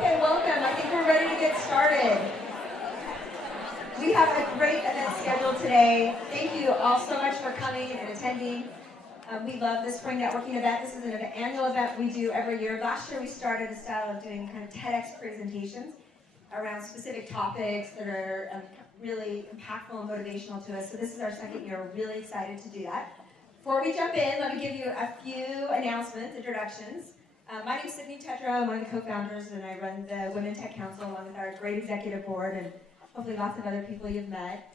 Okay, welcome. I think we're ready to get started. We have a great event scheduled today. Thank you all so much for coming and attending. We love the Spring Networking event. This is an annual event we do every year. Last year we started a style of doing kind of TEDx presentations around specific topics that are really impactful and motivational to us. So this is our second year. We're really excited to do that. Before we jump in, let me give you a few announcements, introductions. My name is Cydni Tetro. I'm one of the co-founders, and I run the Women Tech Council along with our great executive board and hopefully lots of other people you've met.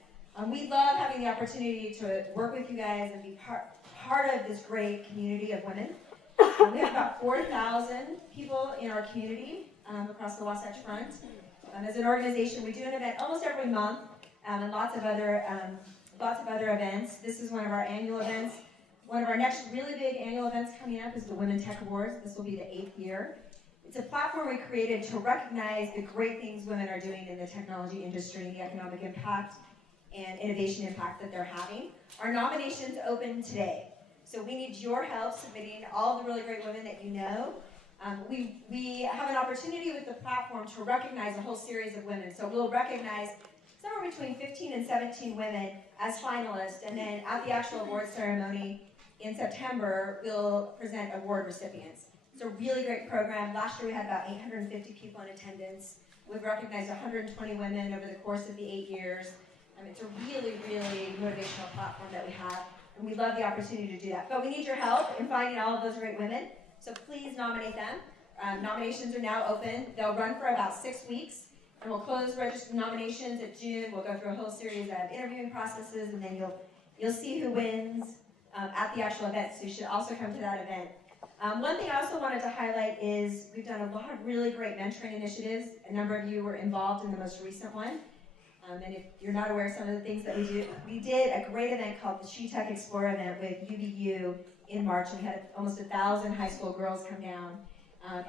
We love having the opportunity to work with you guys and be part of this great community of women. We have about 4,000 people in our community across the Wasatch Front. As an organization, we do an event almost every month and lots of other events. This is one of our annual events. One of our next really big annual events coming up is the Women Tech Awards. This will be the 8th year. It's a platform we created to recognize the great things women are doing in the technology industry, the economic impact and innovation impact that they're having. Our nominations open today. So we need your help submitting all of the really great women that you know. We have an opportunity with the platform to recognize a whole series of women. So we'll recognize somewhere between 15 and 17 women as finalists, and then at the actual award ceremony in September, we'll present award recipients. It's a really great program. Last year we had about 850 people in attendance. We've recognized 120 women over the course of the 8 years. It's a really, really motivational platform that we have, and we love the opportunity to do that. But we need your help in finding all of those great women, so please nominate them. Nominations are now open. They'll run for about 6 weeks, and we'll close registered nominations at June. We'll go through a whole series of interviewing processes, and then you'll see who wins at the actual event, so you should also come to that event. One thing I also wanted to highlight is we've done a lot of really great mentoring initiatives. A number of you were involved in the most recent one. And if you're not aware of some of the things that we did a great event called the She Tech Explorer event with UVU in March, and we had almost 1,000 high school girls come down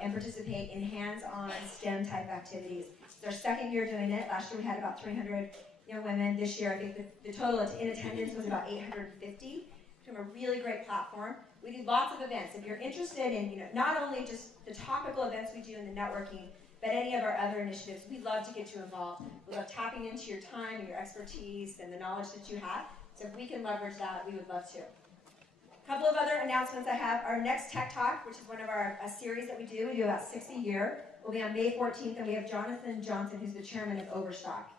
and participate in hands-on STEM type activities. It's our second year doing it. Last year we had about 300 young women. This year I think the total in attendance was about 850. From a really great platform. We do lots of events. If you're interested in not only just the topical events we do in the networking, but any of our other initiatives, we love to get you involved. We love tapping into your time and your expertise and the knowledge that you have. So if we can leverage that, we would love to. A couple of other announcements I have. Our next Tech Talk, which is one of a series that we do about 6 a year, will be on May 14th, and we have Jonathan Johnson, who's the chairman of Overstock,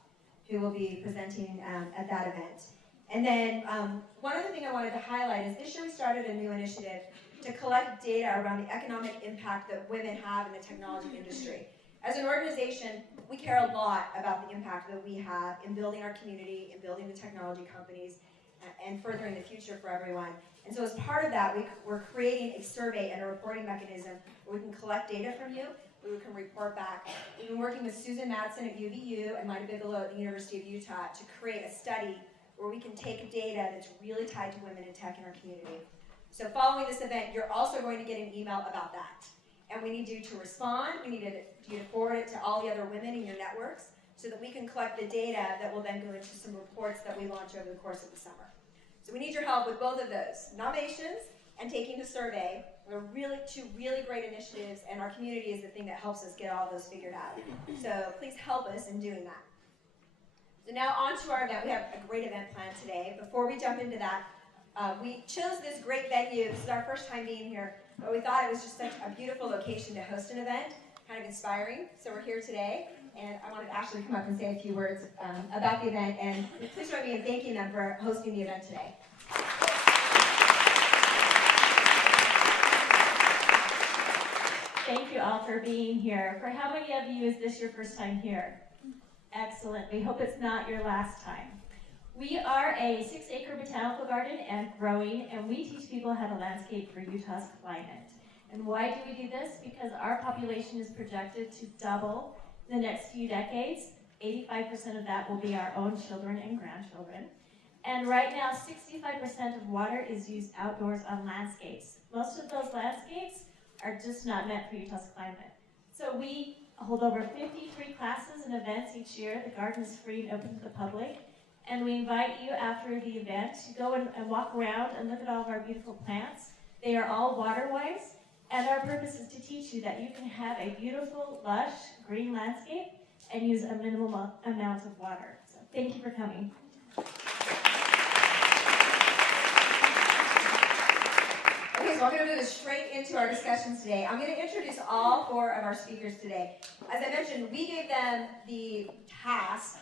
who will be presenting at that event. And then one other thing I wanted to highlight is this year we started a new initiative to collect data around the economic impact that women have in the technology industry. As an organization, we care a lot about the impact that we have in building our community, in building the technology companies, and furthering the future for everyone. And so as part of that, we're creating a survey and a reporting mechanism where we can collect data from you, where we can report back. We've been working with Susan Madsen at UVU and Lina Bigelow at the University of Utah to create a study where we can take data that's really tied to women in tech in our community. So following this event, you're also going to get an email about that. And we need you to respond. We need you to forward it to all the other women in your networks so that we can collect the data that will then go into some reports that we launch over the course of the summer. So we need your help with both of those, nominations and taking the survey. They're two really great initiatives, and our community is the thing that helps us get all of those figured out. So please help us in doing that. So now on to our event. We have a great event planned today. Before we jump into that, we chose this great venue. This is our first time being here, but we thought it was just such a beautiful location to host an event, kind of inspiring. So we're here today, and I wanted Ashley to come up and say a few words about the event, and please join me in thanking them for hosting the event today. Thank you all for being here. For how many of you is this your first time here? Excellent. We hope it's not your last time. We are a 6-acre botanical garden and growing, and we teach people how to landscape for Utah's climate. And why do we do this? Because our population is projected to double in the next few decades. 85% of that will be our own children and grandchildren. And right now, 65% of water is used outdoors on landscapes. Most of those landscapes are just not meant for Utah's climate. So we hold over 53 classes and events each year. The garden is free and open to the public. And we invite you after the event to go and walk around and look at all of our beautiful plants. They are all water-wise, And our purpose is to teach you that you can have a beautiful, lush, green landscape and use a minimal amount of water. So thank you for coming. Okay, so I'm going to move straight into our discussions today. I'm going to introduce all 4 of our speakers today. As I mentioned, we gave them the task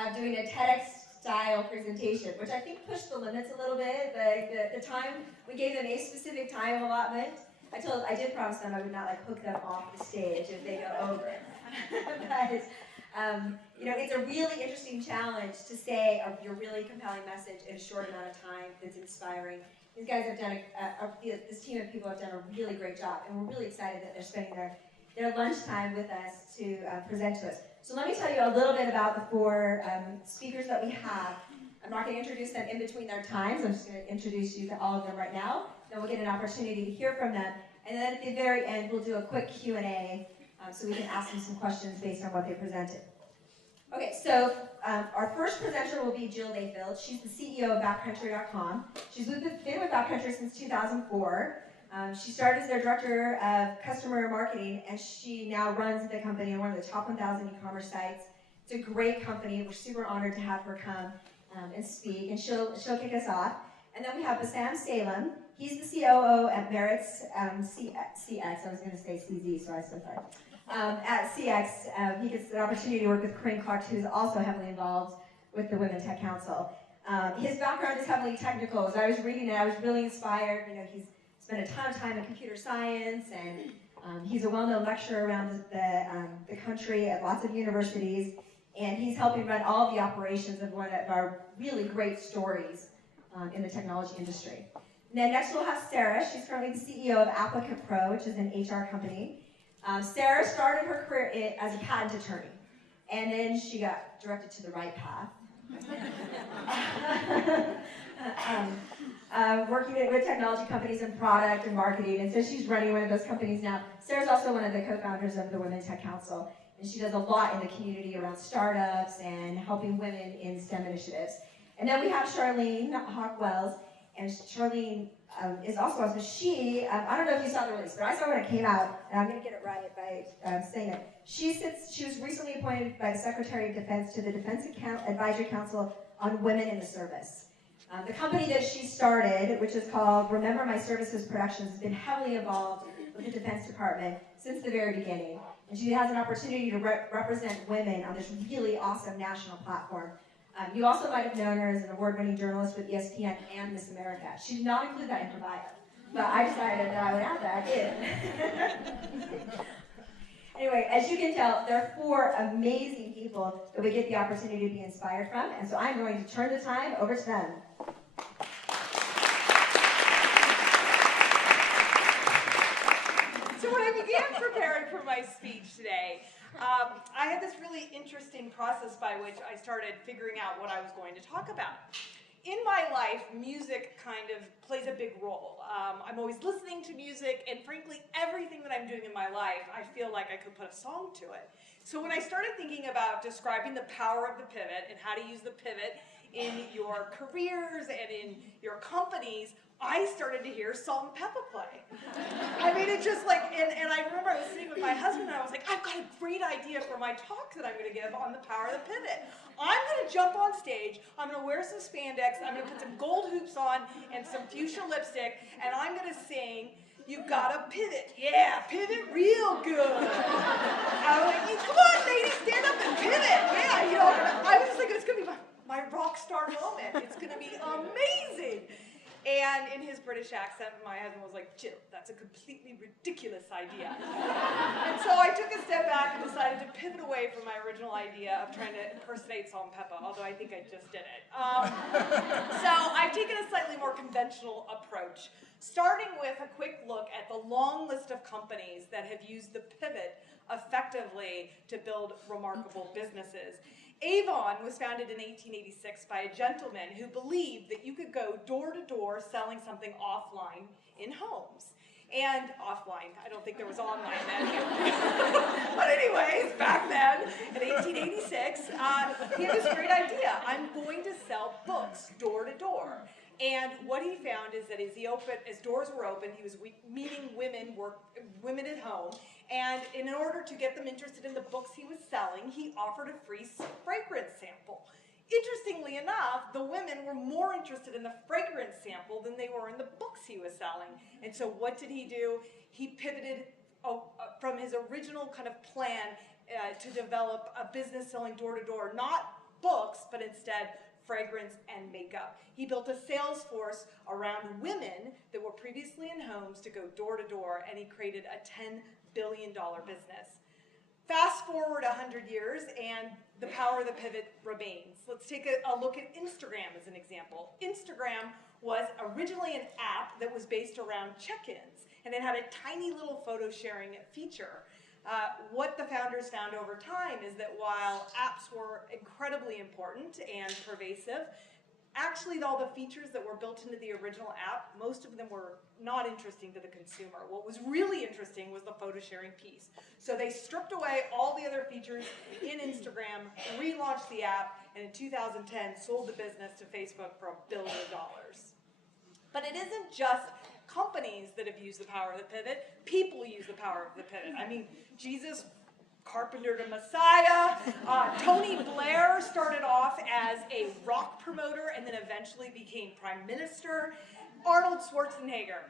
of doing a TEDx-style presentation, which I think pushed the limits a little bit. The time, we gave them a specific time allotment. I did promise them I would not hook them off the stage if they go over. But, it's a really interesting challenge to say your really compelling message in a short amount of time that's inspiring. These guys have done, this team of people have done a really great job, and we're really excited that they're spending their lunchtime with us to present to us. So let me tell you a little bit about the 4 speakers that we have. I'm not going to introduce them in between their times. I'm just going to introduce you to all of them right now. Then we'll get an opportunity to hear from them. And then at the very end, we'll do a quick Q&A so we can ask them some questions based on what they presented. Okay, so our first presenter will be Jill Layfield. She's the CEO of Backcountry.com. She's been with Backcountry since 2004. She started as their director of customer marketing, and she now runs the company on one of the top 1,000 e-commerce sites. It's a great company. We're super honored to have her come and speak, and she'll kick us off. And then we have Bassam Salem. He's the COO at MaritzCX. I was going to say CZ, so I so sorry. At CX, he gets the opportunity to work with Corinne Clark, who's also heavily involved with the Women Tech Council. His background is heavily technical. As I was reading it, I was really inspired. He's spent a ton of time in computer science, and he's a well-known lecturer around the country at lots of universities, and he's helping run all the operations of one of our really great stories in the technology industry. And then next we'll have Sara. She's currently the CEO of ApplicantPro, which is an HR company. Sara started her career as a patent attorney, and then she got directed to the right path. Working with technology companies in product and marketing, and so she's running one of those companies now. Sara's also one of the co-founders of the Women Tech Council, and she does a lot in the community around startups and helping women in STEM initiatives. And then we have Sharlene Hawk-Wells, and Sharlene is also awesome. She, I don't know if you saw the release, but I saw when it came out, and I'm going to get it right by saying it. She was recently appointed by the Secretary of Defense to the Defense Advisory Council on Women in the Service. The company that she started, which is called Remember My Services Productions, has been heavily involved with the Defense Department since the very beginning. And she has an opportunity to represent women on this really awesome national platform. You also might have known her as an award-winning journalist with ESPN and Miss America. She did not include that in her bio, but I decided that I would add that in. Anyway, as you can tell, there are 4 amazing people that we get the opportunity to be inspired from, and so I'm going to turn the time over to them. So when I began preparing for my speech today, I had this really interesting process by which I started figuring out what I was going to talk about. In my life, music kind of plays a big role. I'm always listening to music, and frankly, everything that I'm doing in my life, I feel like I could put a song to it. So when I started thinking about describing the power of the pivot and how to use the pivot in your careers and in your companies, I started to hear Salt and Pepper play. I mean, it just and I remember I was sitting with my husband and I was like, I've got a great idea for my talk that I'm going to give on the power of the pivot. I'm going to jump on stage, I'm going to wear some spandex, I'm going to put some gold hoops on and some fuchsia lipstick, and I'm going to sing, "You gotta pivot." Yeah, pivot real good. I was like, come on, ladies, stand up and pivot. Yeah, I was just like, it's going to be my rock star moment. It's going to be amazing. And in his British accent, my husband was like, "Jill, that's a completely ridiculous idea." And so I took a step back and decided to pivot away from my original idea of trying to impersonate Salt and Pepper, although I think I just did it. So I've taken a slightly more conventional approach, starting with a quick look at the long list of companies that have used the pivot effectively to build remarkable businesses. Avon was founded in 1886 by a gentleman who believed that you could go door to door selling something offline in homes. And offline, I don't think there was online then. But anyways, back then, in 1886, he had this great idea. I'm going to sell books door to door. And what he found is that as doors were open, he was meeting women at home. And in order to get them interested in the books he was selling, he offered a free fragrance sample. Interestingly enough, the women were more interested in the fragrance sample than they were in the books he was selling. And so what did he do? He pivoted from his original kind of plan to develop a business selling door to door, not books, but instead fragrance and makeup. He built a sales force around women that were previously in homes to go door to door, and he created a $10 billion business. Fast forward 100 years, and the power of the pivot remains. Let's take a look at Instagram as an example. Instagram was originally an app that was based around check-ins, and it had a tiny little photo sharing feature. What the founders found over time is that while apps were incredibly important and pervasive, actually all the features that were built into the original app, most of them were not interesting to the consumer. What was really interesting was the photo sharing piece. So they stripped away all the other features in Instagram, relaunched the app, and in 2010 sold the business to Facebook for $1 billion. But it isn't just companies that have used the power of the pivot. People use the power of the pivot. I mean, Jesus carpentered a Messiah. Tony Blair started off as a rock promoter and then eventually became prime minister. Arnold Schwarzenegger.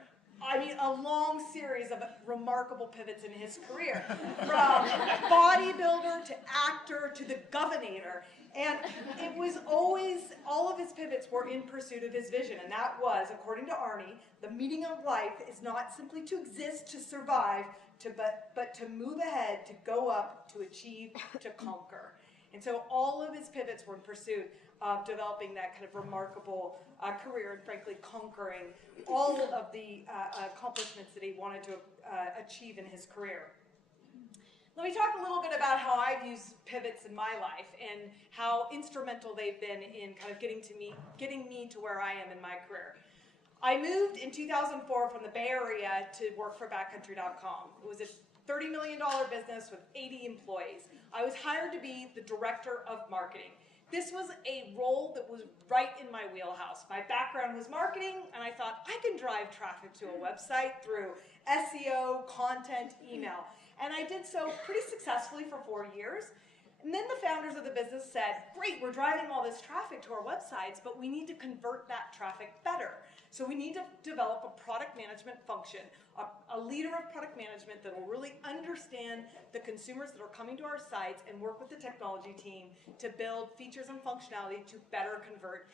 I mean, a long series of remarkable pivots in his career. From bodybuilder to actor to the governor. And it was always, all of his pivots were in pursuit of his vision. And that was, according to Arnie, the meaning of life is not simply to exist, to survive, but to move ahead, to go up, to achieve, to conquer. And so all of his pivots were in pursuit of developing that kind of remarkable career and frankly conquering all of the accomplishments that he wanted to achieve in his career. Let me talk a little bit about how I've used pivots in my life and how instrumental they've been in kind of getting me to where I am in my career. I moved in 2004 from the Bay Area to work for backcountry.com. It was a $30 million business with 80 employees. I was hired to be the director of marketing. This was a role that was right in my wheelhouse. My background was marketing, and I thought I can drive traffic to a website through SEO, content, email. And I did so pretty successfully for 4 years. And then the founders of the business said, great, we're driving all this traffic to our websites, but we need to convert that traffic better. So we need to develop a product management function, a leader of product management that will really understand the consumers that are coming to our sites and work with the technology team to build features and functionality to better convert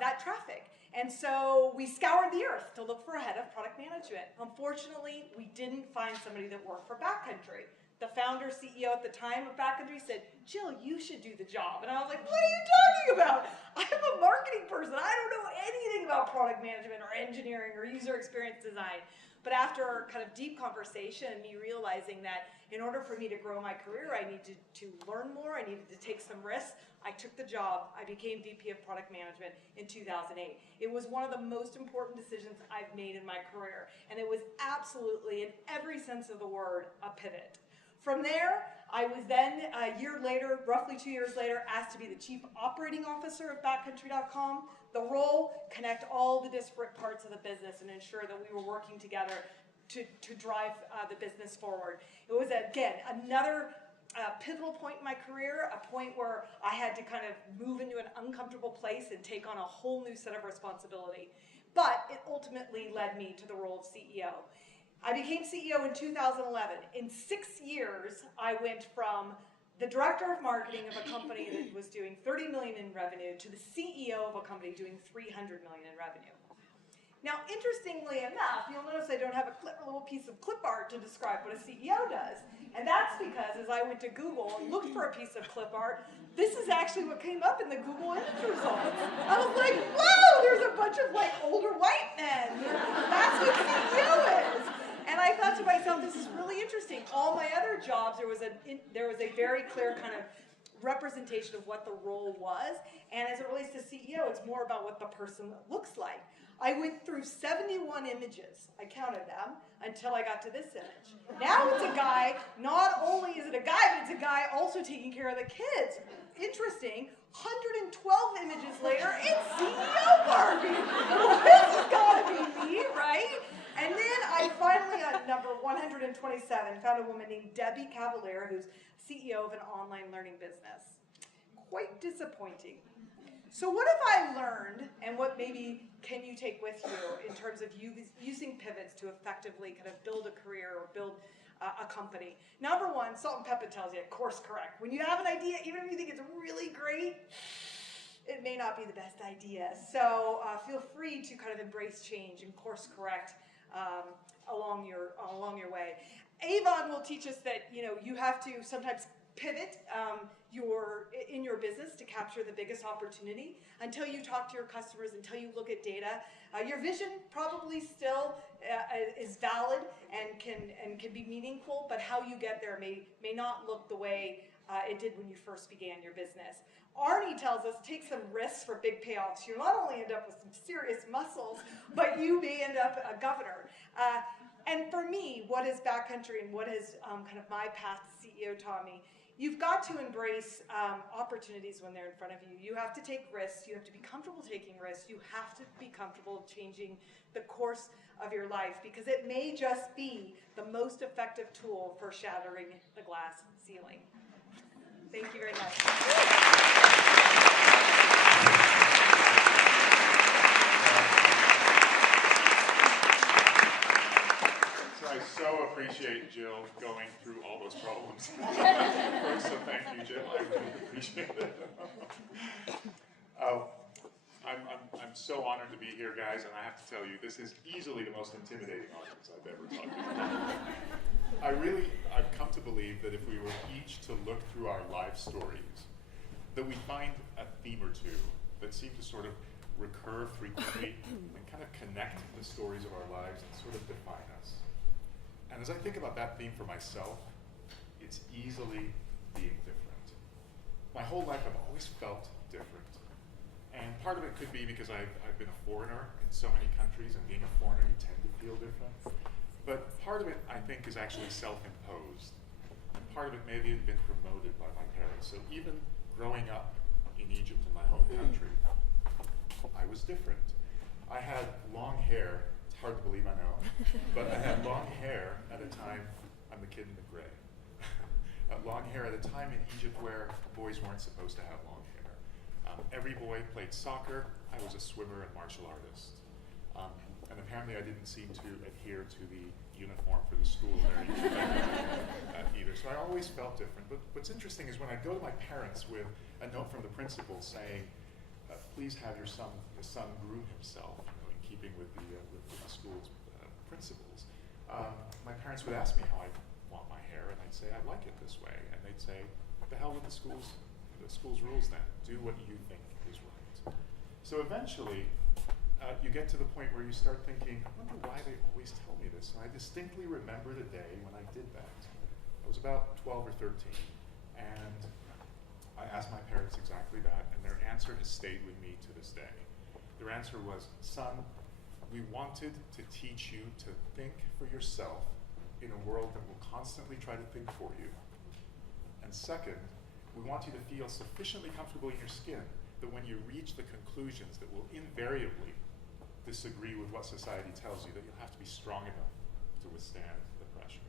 that traffic. And so we scoured the earth to look for a head of product management. Unfortunately, we didn't find somebody that worked for Backcountry. The founder, CEO at the time of Backcountry said, Jill, you should do the job. And I was like, what are you talking about? I'm a marketing person. I don't know anything about product management or engineering or user experience design. But after kind of deep conversation and me realizing that in order for me to grow my career, I needed to learn more, I needed to take some risks, I took the job. I became VP of Product Management in 2008. It was one of the most important decisions I've made in my career. And it was absolutely, in every sense of the word, a pivot. From there, I was then, a year later, roughly 2 years later, asked to be the Chief Operating Officer of backcountry.com. The role, connect all the disparate parts of the business and ensure that we were working together to drive the business forward. It was, again, another pivotal point in my career, a point where I had to kind of move into an uncomfortable place and take on a whole new set of responsibility. But it ultimately led me to the role of CEO. I became CEO in 2011. In 6 years, I went from the director of marketing of a company that was doing $30 million in revenue to the CEO of a company doing $300 million in revenue. Now, interestingly enough, you'll notice I don't have a little piece of clip art to describe what a CEO does. And that's because as I went to Google and looked for a piece of clip art, this is actually what came up in the Google image results. I was like, whoa, there's a bunch of like older white men. That's what CEO is. And I thought to myself, this is really interesting. All my other jobs, there was a very clear kind of representation of what the role was. And as it relates to CEO, it's more about what the person looks like. I went through 71 images, I counted them, until I got to this image. Now it's a guy, not only is it a guy, but it's a guy also taking care of the kids. Interesting, 112 images later, it's CEO Barbie. Well, this has got to be me, right? And then I finally, at number 127, found a woman named Debbie Cavalier, who's CEO of an online learning business. Quite disappointing. So what have I learned, and what maybe can you take with you in terms of using pivots to effectively kind of build a career or build a company? Number one, Salt and Pepper tells you, course correct. When you have an idea, even if you think it's really great, it may not be the best idea. So feel free to kind of embrace change and course correct along your way. Avon will teach us that you have to sometimes pivot in your business to capture the biggest opportunity until you talk to your customers, until you look at data. Your vision probably still is valid and can be meaningful, but how you get there may not look the way it did when you first began your business. Arnie tells us, take some risks for big payoffs. You'll not only end up with some serious muscles, but you may end up a governor. And for me, what is backcountry and what is kind of my path to CEO taught me, you've got to embrace opportunities when they're in front of you. You have to take risks. You have to be comfortable taking risks. You have to be comfortable changing the course of your life, because it may just be the most effective tool for shattering the glass ceiling. Thank you very much. I so appreciate Jill going through all those problems. So thank you, Jill. I really appreciate it. I'm so honored to be here, guys, and I have to tell you, this is easily the most intimidating audience I've ever talked to. I've come to believe that if we were each to look through our life stories, that we find a theme or two that seem to sort of recur frequently and kind of connect the stories of our lives and sort of define us. And as I think about that theme for myself, it's easily being different. My whole life I've always felt different. And part of it could be because I've been a foreigner in so many countries, and being a foreigner you tend to feel different. But part of it, I think, is actually self-imposed. And part of it maybe had been promoted by my parents. So even growing up in Egypt, in my home country, I was different. I had long hair. It's hard to believe, I know. But I had long hair at a time, I'm the kid in the gray. Long hair at a time in Egypt where boys weren't supposed to have long hair. Every boy played soccer. I was a swimmer and martial artist. And apparently I didn't seem to adhere to the uniform for the school very either. So I always felt different. But what's interesting is when I go to my parents with a note from the principal saying, please have your son groom himself, in keeping with the school's principles, my parents would ask me how I want my hair, and I'd say, I like it this way. And they'd say, what the hell with the school's rules then? Do what you think is right. So eventually, you get to the point where you start thinking, I wonder why they always tell me this. And I distinctly remember the day when I did that. I was about 12 or 13, and I asked my parents exactly that, and their answer has stayed with me to this day. Their answer was, son, we wanted to teach you to think for yourself in a world that will constantly try to think for you. And second, we want you to feel sufficiently comfortable in your skin that when you reach the conclusions that will invariably disagree with what society tells you, that you'll have to be strong enough to withstand the pressure.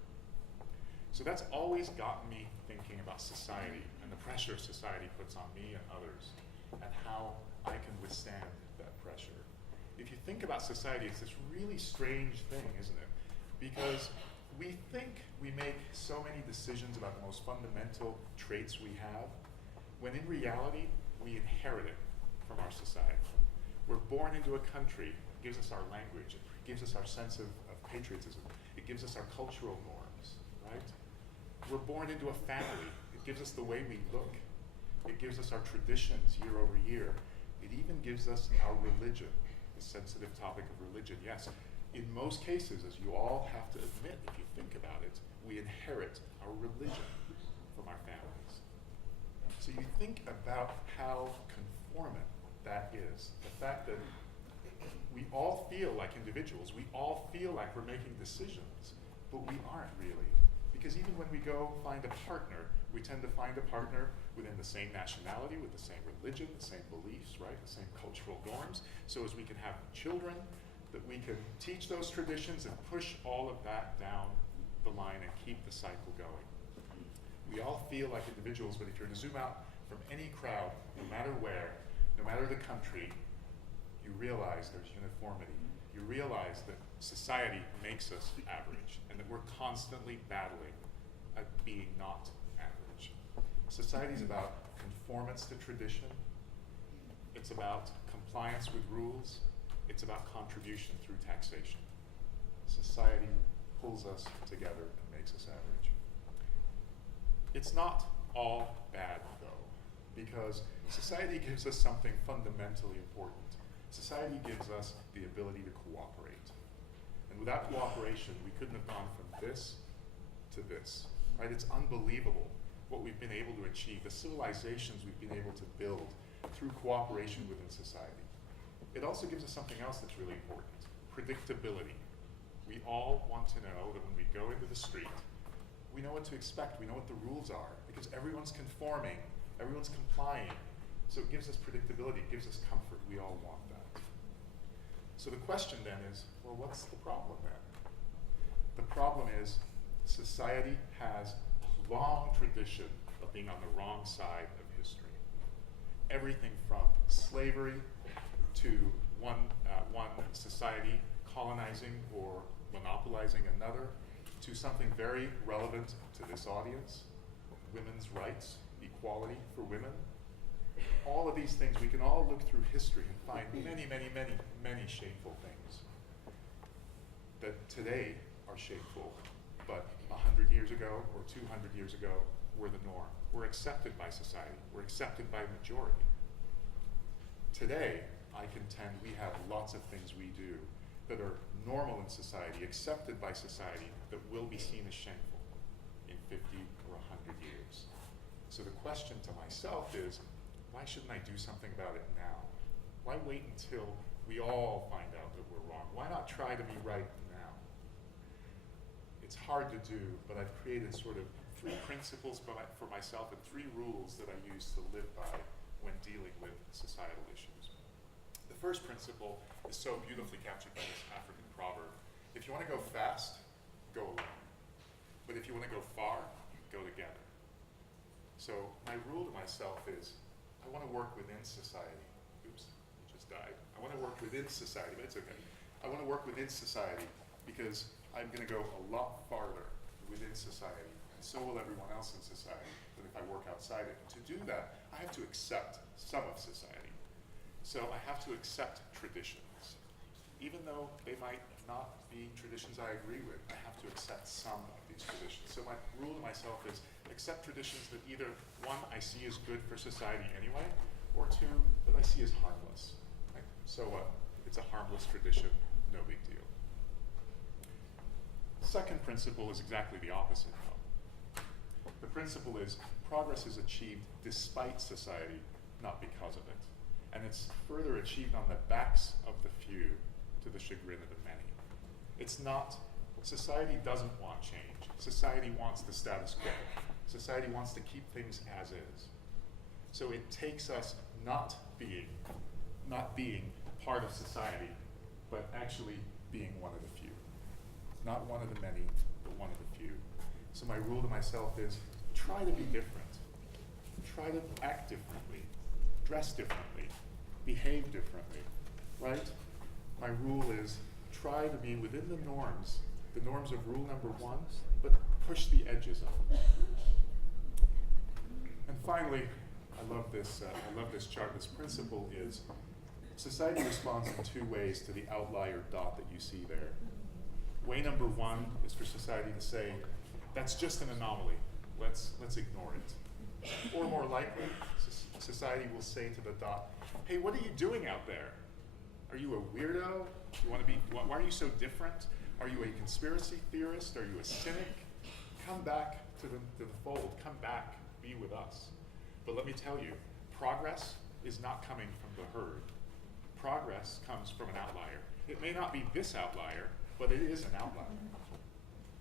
So that's always gotten me thinking about society and the pressure society puts on me and others, and how I can withstand that pressure. If you think about society, it's this really strange thing, isn't it? Because we think we make so many decisions about the most fundamental traits we have, when in reality, we inherit it from our society. We're born into a country, it gives us our language, it gives us our sense of patriotism, it gives us our cultural norms, right? We're born into a family, it gives us the way we look, it gives us our traditions year over year, it even gives us our religion, the sensitive topic of religion, yes. In most cases, as you all have to admit, if you think about it, we inherit our religion from our families. So you think about how conformant that is. The fact that we all feel like individuals, we all feel like we're making decisions, but we aren't really. Because even when we we go find a partner, we tend to find a partner within the same nationality, with the same religion, the same beliefs, right? The same cultural norms. So as we can have children, that we can teach those traditions and push all of that down the line and keep the cycle going. We all feel like individuals, but if you're to zoom out from any crowd, no matter where, no matter the country, you realize there's uniformity. You realize that society makes us average and that we're constantly battling at being not average. Society is about conformance to tradition. It's about compliance with rules. It's about contribution through taxation. Society pulls us together and makes us average. It's not all bad, though, because society gives us something fundamentally important. Society gives us the ability to cooperate. And without cooperation, we couldn't have gone from this to this, right? It's unbelievable what we've been able to achieve, the civilizations we've been able to build through cooperation within society. It also gives us something else that's really important, predictability. We all want to know that when we go into the street, we know what to expect, we know what the rules are, because everyone's conforming, everyone's complying. So it gives us predictability, it gives us comfort, we all want that. So the question then is, well, what's the problem then? The problem is society has a long tradition of being on the wrong side of history. Everything from slavery to one society colonizing or monopolizing another, to something very relevant to this audience, women's rights, equality for women. All of these things, we can all look through history and find many, many, many, many shameful things that today are shameful, but 100 years ago or 200 years ago were the norm. We're accepted by society. We're accepted by majority. Today, I contend we have lots of things we do that are normal in society, accepted by society, that will be seen as shameful in 50 or 100 years. So the question to myself is, why shouldn't I do something about it now? Why wait until we all find out that we're wrong? Why not try to be right now? It's hard to do, but I've created sort of 3 principles for myself and 3 rules that I use to live by when dealing with societal issues. The first principle is so beautifully captured by this African proverb. If you want to go fast, go alone. But if you want to go far, go together. So my rule to myself is, I want to work within society. Oops, it just died. I want to work within society, but it's okay. I want to work within society because I'm going to go a lot farther within society, and so will everyone else in society, than if I work outside it. And to do that, I have to accept some of society. So I have to accept traditions. Even though they might not be traditions I agree with, I have to accept some of these traditions. So my rule to myself is accept traditions that either, 1, I see as good for society anyway, or 2, that I see as harmless. Right? So what? It's a harmless tradition, no big deal. Second principle is exactly the opposite, though. The principle is progress is achieved despite society, not because of it. And it's further achieved on the backs of the few to the chagrin of the many. It's not, society doesn't want change. Society wants the status quo. Society wants to keep things as is. So it takes us not being part of society, but actually being one of the few. Not one of the many, but one of the few. So my rule to myself is, try to be different. Try to act differently, dress differently, behave differently, right? My rule is, try to be within the norms of rule number 1, but push the edges of them. And finally, I love this chart. This principle is, society responds in 2 ways to the outlier dot that you see there. Way number 1 is for society to say, that's just an anomaly. Let's ignore it. Or more likely, society will say to the dot, hey, what are you doing out there? Are you a weirdo? Why are you so different? Are you a conspiracy theorist? Are you a cynic? Come back to the fold. Come back, be with us. But let me tell you, progress is not coming from the herd. Progress comes from an outlier. It may not be this outlier, but it is an outlier.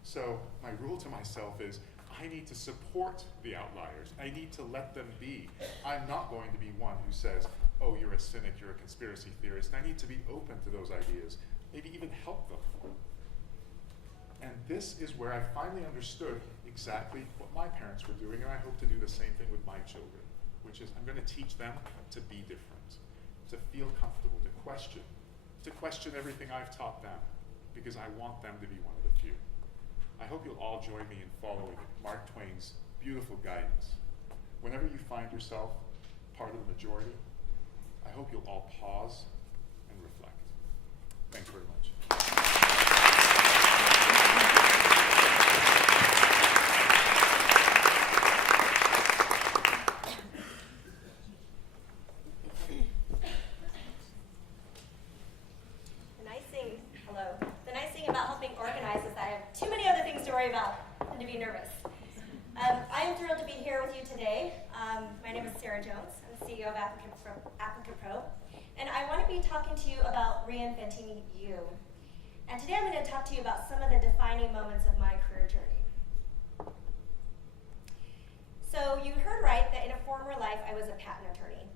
So my rule to myself is, I need to support the outliers. I need to let them be. I'm not going to be one who says, oh, you're a cynic, you're a conspiracy theorist. I need to be open to those ideas, maybe even help them. And this is where I finally understood exactly what my parents were doing, and I hope to do the same thing with my children, which is I'm going to teach them to be different, to feel comfortable, to question everything I've taught them, because I want them to be one of the few. I hope you'll all join me in following Mark Twain's beautiful guidance. Whenever you find yourself part of the majority, I hope you'll all pause and reflect. Thanks very much. The nice thing about helping organize is that I have too many other things to worry about than to be nervous. I am thrilled to be here with you today. My name is Sara Jones. I'm the CEO of ApplicantPro, and I want to be talking to you about reinventing you. And today I'm going to talk to you about some of the defining moments of my career journey. So you heard right that in a former life I was a patent attorney.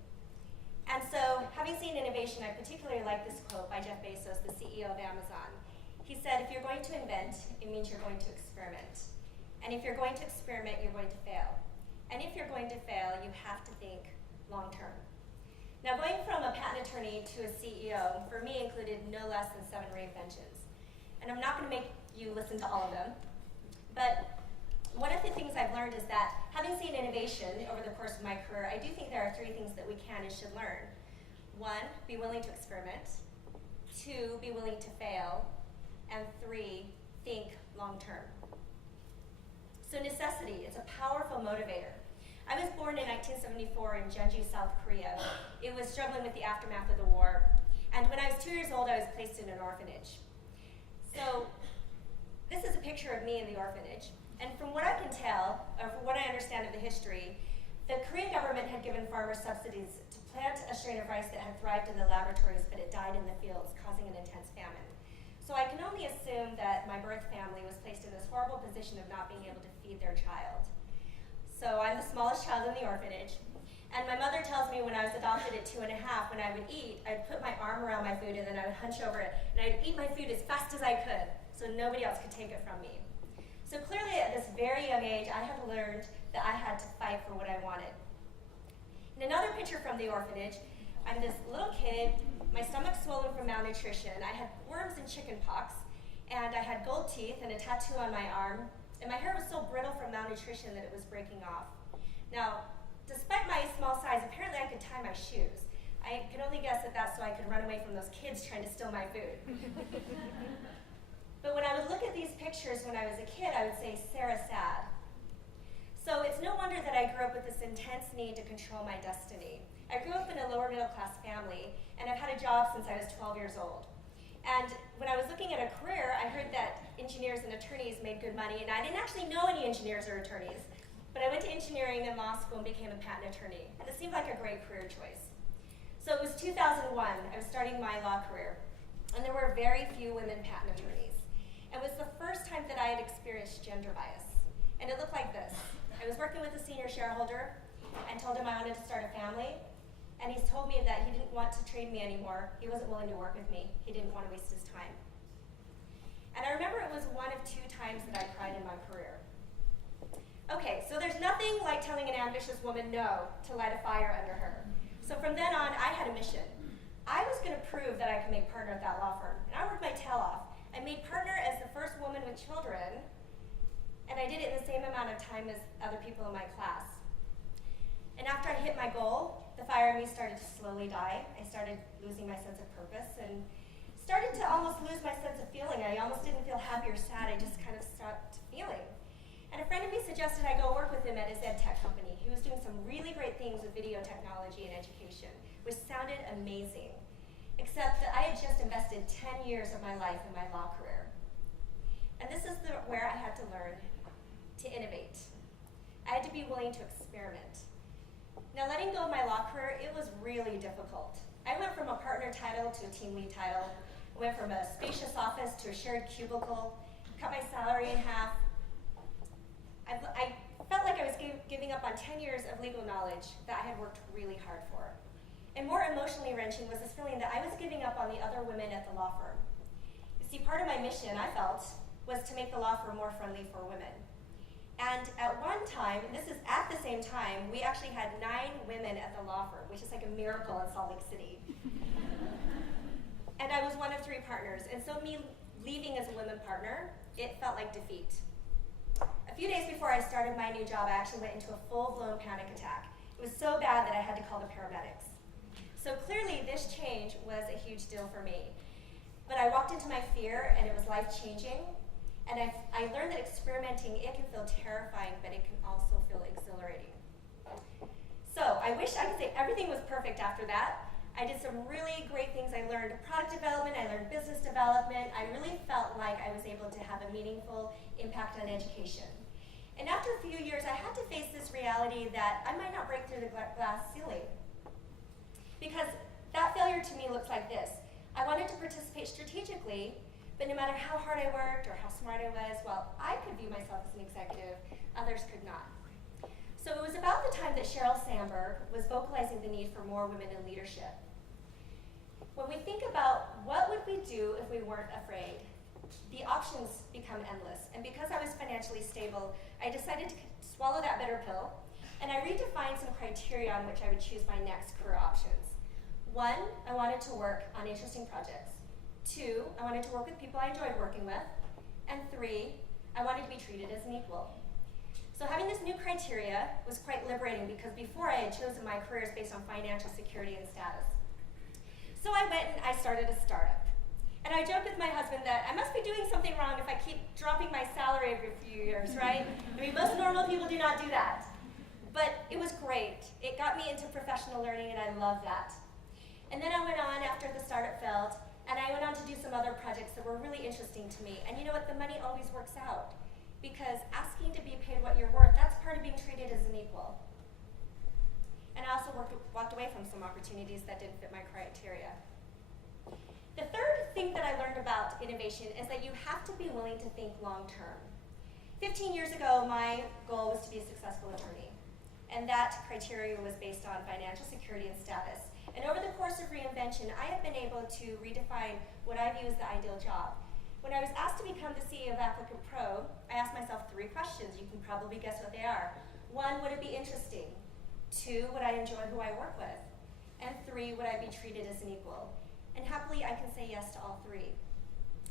And so, having seen innovation, I particularly like this quote by Jeff Bezos, the CEO of Amazon. He said, if you're going to invent, it means you're going to experiment. And if you're going to experiment, you're going to fail. And if you're going to fail, you have to think long term. Now, going from a patent attorney to a CEO, for me, included no less than 7 reinventions. And I'm not going to make you listen to all of them. But one of the things I've learned is that having seen innovation over the course of my career, I do think there are 3 things that we can and should learn. 1, be willing to experiment. 2, be willing to fail. And 3, think long term. So necessity is a powerful motivator. I was born in 1974 in Jeonju, South Korea. It was struggling with the aftermath of the war. And when I was 2 years old, I was placed in an orphanage. So this is a picture of me in the orphanage. And from what I can tell, or from what I understand of the history, the Korean government had given farmers subsidies to plant a strain of rice that had thrived in the laboratories, but it died in the fields, causing an intense famine. So I can only assume that my birth family was placed in this horrible position of not being able to feed their child. So I'm the smallest child in the orphanage. And my mother tells me when I was adopted at 2 1/2, when I would eat, I'd put my arm around my food and then I would hunch over it, and I'd eat my food as fast as I could, so nobody else could take it from me. So clearly at this very young age, I had learned that I had to fight for what I wanted. In another picture from the orphanage, I'm this little kid, my stomach's swollen from malnutrition, I had worms and chicken pox, and I had gold teeth and a tattoo on my arm, and my hair was so brittle from malnutrition that it was breaking off. Now, despite my small size, apparently I could tie my shoes. I can only guess that that's so I could run away from those kids trying to steal my food. But when I would look at these pictures when I was a kid, I would say, Sara sad. So it's no wonder that I grew up with this intense need to control my destiny. I grew up in a lower middle class family, and I've had a job since I was 12 years old. And when I was looking at a career, I heard that engineers and attorneys made good money, and I didn't actually know any engineers or attorneys. But I went to engineering in law school and became a patent attorney, and it seemed like a great career choice. So it was 2001, I was starting my law career, and there were very few women patent attorneys. It was the first time that I had experienced gender bias. And it looked like this. I was working with a senior shareholder and told him I wanted to start a family. And he told me that he didn't want to train me anymore. He wasn't willing to work with me. He didn't want to waste his time. And I remember it was 1 of 2 times that I cried in my career. Okay, so there's nothing like telling an ambitious woman no to light a fire under her. So from then on, I had a mission. I was going to prove that I could make partner at that law firm. And I worked my tail off. I made partner as the first woman with children, and I did it in the same amount of time as other people in my class. And after I hit my goal, the fire in me started to slowly die. I started losing my sense of purpose and started to almost lose my sense of feeling. I almost didn't feel happy or sad. I just kind of stopped feeling. And a friend of me suggested I go work with him at his ed tech company. He was doing some really great things with video technology and education, which sounded amazing. Except that I had just invested 10 years of my life in my law career. And this is where I had to learn to innovate. I had to be willing to experiment. Now, letting go of my law career, it was really difficult. I went from a partner title to a team lead title. I went from a spacious office to a shared cubicle, cut my salary in half. I up on 10 years of legal knowledge that I had worked really hard for. And more emotionally wrenching was this feeling that I was giving up on the other women at the law firm. You see, part of my mission, I felt, was to make the law firm more friendly for women. And at one time, and this is at the same time, we actually had 9 women at the law firm, which is like a miracle in Salt Lake City. And I was one of 3 partners, and so me leaving as a women partner, it felt like defeat. A few days before I started my new job, I actually went into a full-blown panic attack. It was so bad that I had to call the paramedics. So clearly, this change was a huge deal for me. But I walked into my fear, and it was life-changing. And I learned that experimenting, it can feel terrifying, but it can also feel exhilarating. So I wish I could say everything was perfect after that. I did some really great things. I learned product development, I learned business development. I really felt like I was able to have a meaningful impact on education. And after a few years, I had to face this reality that I might not break through the glass ceiling. Because that failure to me looks like this. I wanted to participate strategically, but no matter how hard I worked or how smart I was, well, I could view myself as an executive, others could not. So it was about the time that Sheryl Sandberg was vocalizing the need for more women in leadership. When we think about what would we do if we weren't afraid, the options become endless. And because I was financially stable, I decided to swallow that bitter pill, and I redefined some criteria on which I would choose my next career options. 1, I wanted to work on interesting projects. 2, I wanted to work with people I enjoyed working with. And 3, I wanted to be treated as an equal. So having this new criteria was quite liberating because before I had chosen my careers based on financial security and status. So I went and I started a startup. And I joked with my husband that I must be doing something wrong if I keep dropping my salary every few years, right? I mean, most normal people do not do that. But it was great. It got me into professional learning and I love that. And then I went on after the startup failed, and I went on to do some other projects that were really interesting to me. And you know what? The money always works out. Because asking to be paid what you're worth, that's part of being treated as an equal. And I also walked away from some opportunities that didn't fit my criteria. The third thing that I learned about innovation is that you have to be willing to think long term. 15 years ago, my goal was to be a successful attorney. And that criteria was based on financial security and status. And over the course of reinvention, I have been able to redefine what I view as the ideal job. When I was asked to become the CEO of ApplicantPro, I asked myself 3 questions. You can probably guess what they are. 1, would it be interesting? 2, would I enjoy who I work with? And 3, would I be treated as an equal? And happily, I can say yes to all 3.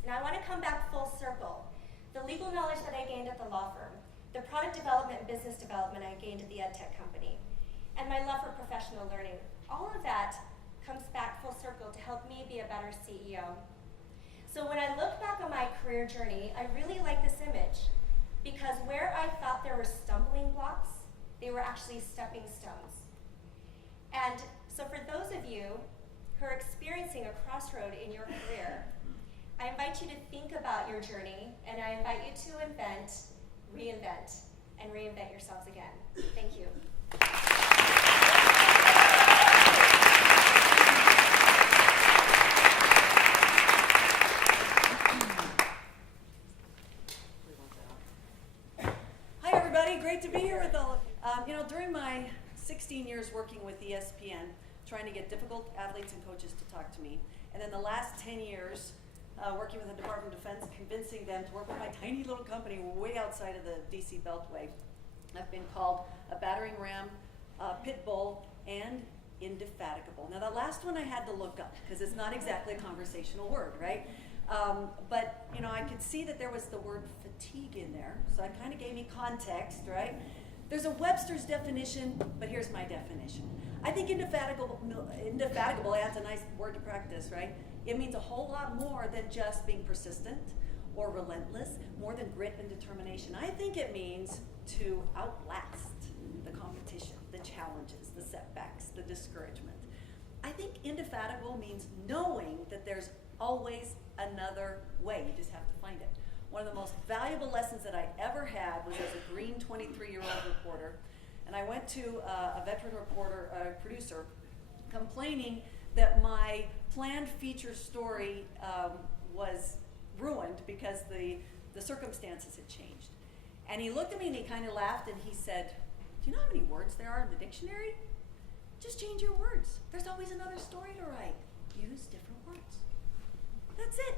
And I want to come back full circle. The legal knowledge that I gained at the law firm, the product development and business development I gained at the ed tech company, and my love for professional learning, all of that comes back full circle to help me be a better CEO. So when I look back on my career journey, I really like this image because where I thought there were stumbling blocks, they were actually stepping stones. And so for those of you who are experiencing a crossroad in your career, I invite you to think about your journey, and I invite you to invent, reinvent, and reinvent yourselves again. Thank you. Hi everybody, great to be here with all of you. During my 16 years working with ESPN, trying to get difficult athletes and coaches to talk to me, and then the last 10 years working with the Department of Defense, convincing them to work with my tiny little company way outside of the DC Beltway, I've been called a battering ram, pit bull, and indefatigable. Now the last one I had to look up because it's not exactly a conversational word, right? But I could see that there was the word fatigue in there, so it kind of gave me context, right? There's a Webster's definition, but here's my definition. I think indefatigable adds a nice word to practice, right? It means a whole lot more than just being persistent or relentless, more than grit and determination. I think it means to outlast the competition, the challenges, the setbacks, the discouragement. I think indefatigable means knowing that there's always another way. You just have to find it. One of the most valuable lessons that I ever had was as a green 23-year-old reporter, and I went to a veteran reporter, producer, complaining that my planned feature story was ruined because the circumstances had changed. And he looked at me and he kind of laughed and he said, "Do Do you know how many words there are in the dictionary? Just change your words. There's always another story to write. Use different words. That's it.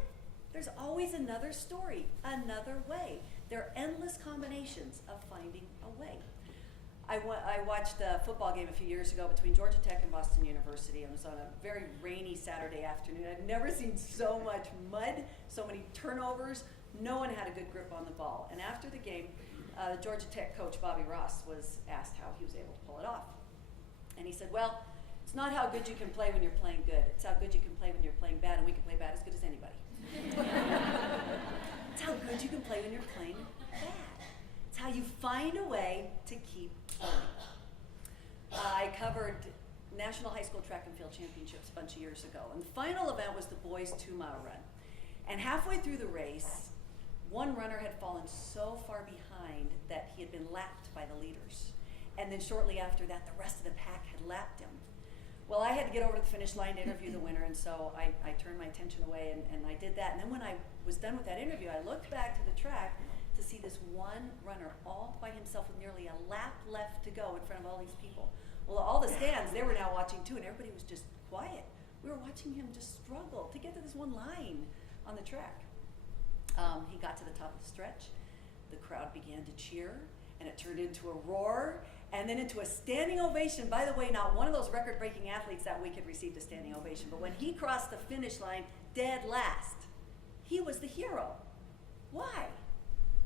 There's always another story, another way. There are endless combinations of finding a way. I watched a football game a few years ago between Georgia Tech and Boston University. It was on a very rainy Saturday afternoon. I'd never seen so much mud, so many turnovers. No one had a good grip on the ball. And after the game, the Georgia Tech coach, Bobby Ross, was asked how he was able to pull it off. And he said, well, it's not how good you can play when you're playing good. It's how good you can play when you're playing bad, and we can play bad as good as anybody. It's how good you can play when you're playing bad. It's how you find a way to keep going. I covered National High School Track and Field Championships a bunch of years ago, and the final event was the boys' 2-mile run. And halfway through the race, one runner had fallen so far behind that he had been lapped by the leaders. And then shortly after that, the rest of the pack had lapped him. Well, I had to get over to the finish line to interview the winner, and so I turned my attention away and I did that. And then when I was done with that interview, I looked back to the track to see this one runner all by himself with nearly a lap left to go in front of all these people. Well, all the stands, they were now watching too, and everybody was just quiet. We were watching him just struggle to get to this one line on the track. He got to the top of the stretch. The crowd began to cheer, and it turned into a roar, and then into a standing ovation. By the way, not one of those record-breaking athletes that week had received a standing ovation, but when he crossed the finish line dead last, he was the hero. Why?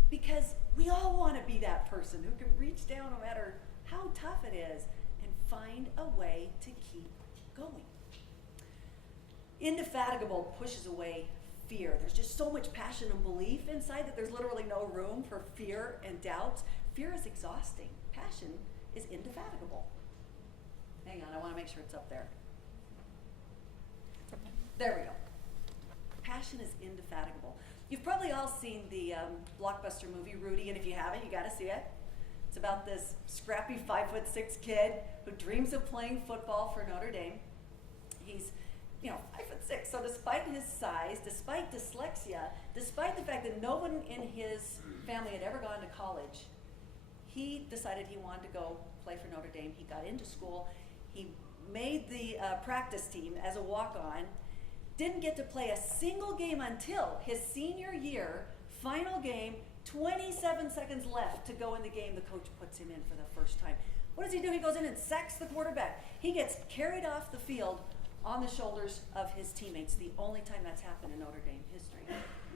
Because we all want to be that person who can reach down no matter how tough it is and find a way to keep going. Indefatigable pushes away fear. There's just so much passion and belief inside that there's literally no room for fear and doubts. Fear is exhausting. Passion is indefatigable. Hang on, I want to make sure it's up there. There we go. Passion is indefatigable. You've probably all seen the blockbuster movie Rudy, and if you haven't, you got to see it. It's about this scrappy 5'6" kid who dreams of playing football for Notre Dame. He's 5'6", so despite his size, despite dyslexia, despite the fact that no one in his family had ever gone to college, he decided he wanted to go play for Notre Dame. He got into school. He made the practice team as a walk-on, didn't get to play a single game until his senior year, final game, 27 seconds left to go in the game. The coach puts him in for the first time. What does he do? He goes in and sacks the quarterback. He gets carried off the field on the shoulders of his teammates, the only time that's happened in Notre Dame history.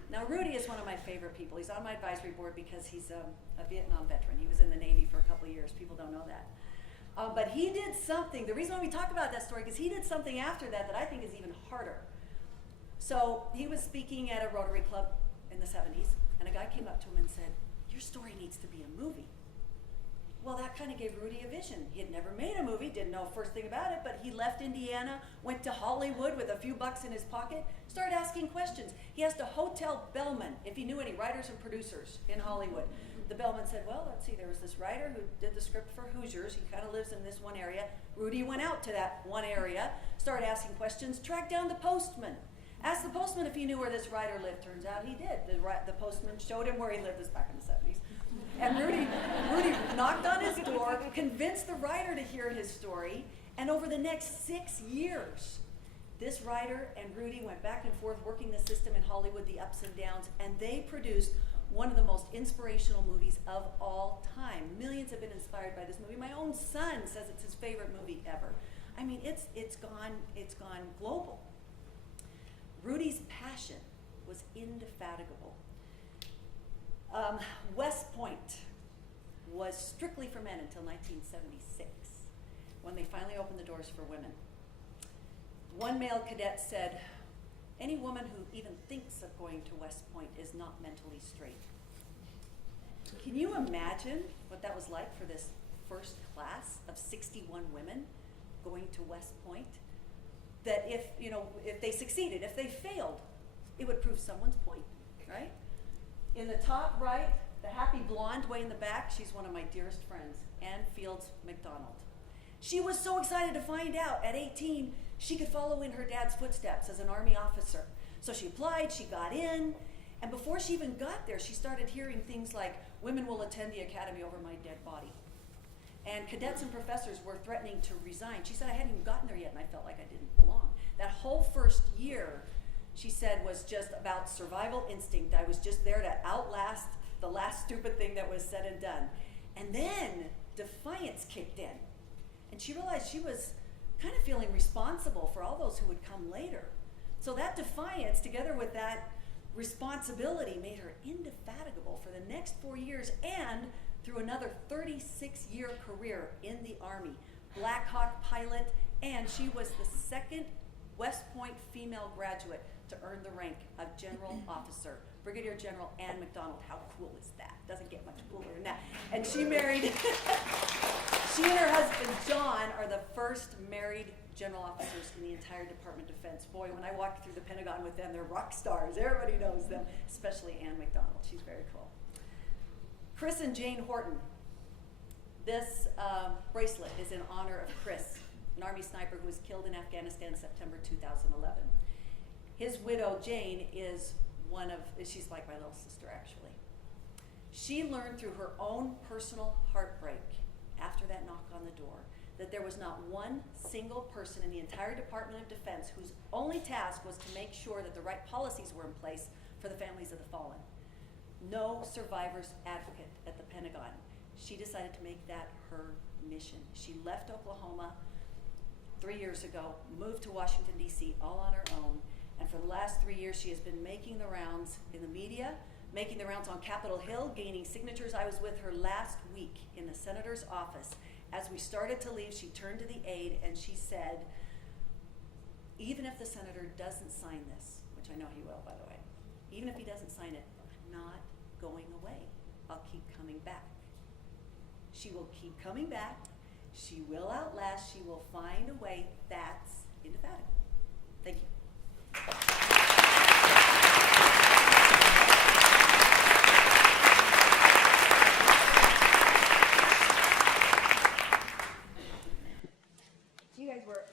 Now, Rudy is one of my favorite people. He's on my advisory board because he's a Vietnam veteran. He was in the Navy for a couple of years. People don't know that. But he did something. The reason why we talk about that story is he did something after that I think is even harder. So he was speaking at a Rotary Club in the 70s, and a guy came up to him and said, "Your story needs to be a movie." Well, that kind of gave Rudy a vision. He had never made a movie, didn't know first thing about it, but he left Indiana, went to Hollywood with a few bucks in his pocket, started asking questions. He asked a hotel bellman if he knew any writers and producers in Hollywood. The bellman said, well, let's see, there was this writer who did the script for Hoosiers. He kind of lives in this one area. Rudy went out to that one area, started asking questions, tracked down the postman. Asked the postman if he knew where this writer lived. Turns out he did. The postman showed him where he lived. This was back in the 70s. And Rudy knocked on his door, convinced the writer to hear his story, and over the next 6 years, this writer and Rudy went back and forth working the system in Hollywood, the ups and downs, and they produced one of the most inspirational movies of all time. Millions have been inspired by this movie. My own son says it's his favorite movie ever. I mean, it's gone global. Rudy's passion was indefatigable. West Point was strictly for men until 1976, when they finally opened the doors for women. One male cadet said, "Any woman who even thinks of going to West Point is not mentally straight." Can you imagine what that was like for this first class of 61 women going to West Point? That if they succeeded, if they failed, it would prove someone's point, right? In the top right, the happy blonde way in the back, she's one of my dearest friends, Ann Fields McDonald. She was so excited to find out at 18 she could follow in her dad's footsteps as an Army officer. So she applied, she got in, and before she even got there, she started hearing things like, "Women will attend the academy over my dead body." And cadets and professors were threatening to resign. She said, I hadn't even gotten there yet, and I felt like I didn't belong. That whole first year, she said, was just about survival instinct. I was just there to outlast the last stupid thing that was said and done. And then defiance kicked in. And she realized she was kind of feeling responsible for all those who would come later. So that defiance, together with that responsibility, made her indefatigable for the next 4 years and through another 36-year career in the Army. Black Hawk pilot, and she was the second West Point female graduate to earn the rank of General Officer. Brigadier General Ann McDonald. How cool is that? Doesn't get much cooler than that. And she married, she and her husband John are the first married general officers in the entire Department of Defense. Boy, when I walked through the Pentagon with them, they're rock stars. Everybody knows them, especially Ann McDonald. She's very cool. Chris and Jane Horton. This bracelet is in honor of Chris, an Army sniper who was killed in Afghanistan September 2011. His widow, Jane, is she's like my little sister, actually. She learned through her own personal heartbreak after that knock on the door that there was not one single person in the entire Department of Defense whose only task was to make sure that the right policies were in place for the families of the fallen. No survivors advocate at the Pentagon. She decided to make that her mission. She left Oklahoma 3 years ago, moved to Washington, D.C., all on her own, and for the last 3 years she has been making the rounds in the media, making the rounds on Capitol Hill, gaining signatures. I was with her last week in the senator's office. As we started to leave, she turned to the aide and she said, even if the senator doesn't sign this, which I know he will, by the way, even if he doesn't sign it, I'm not going away. I'll keep coming back. She will keep coming back. She will outlast. She will find a way. That's indefatigable. Thank you.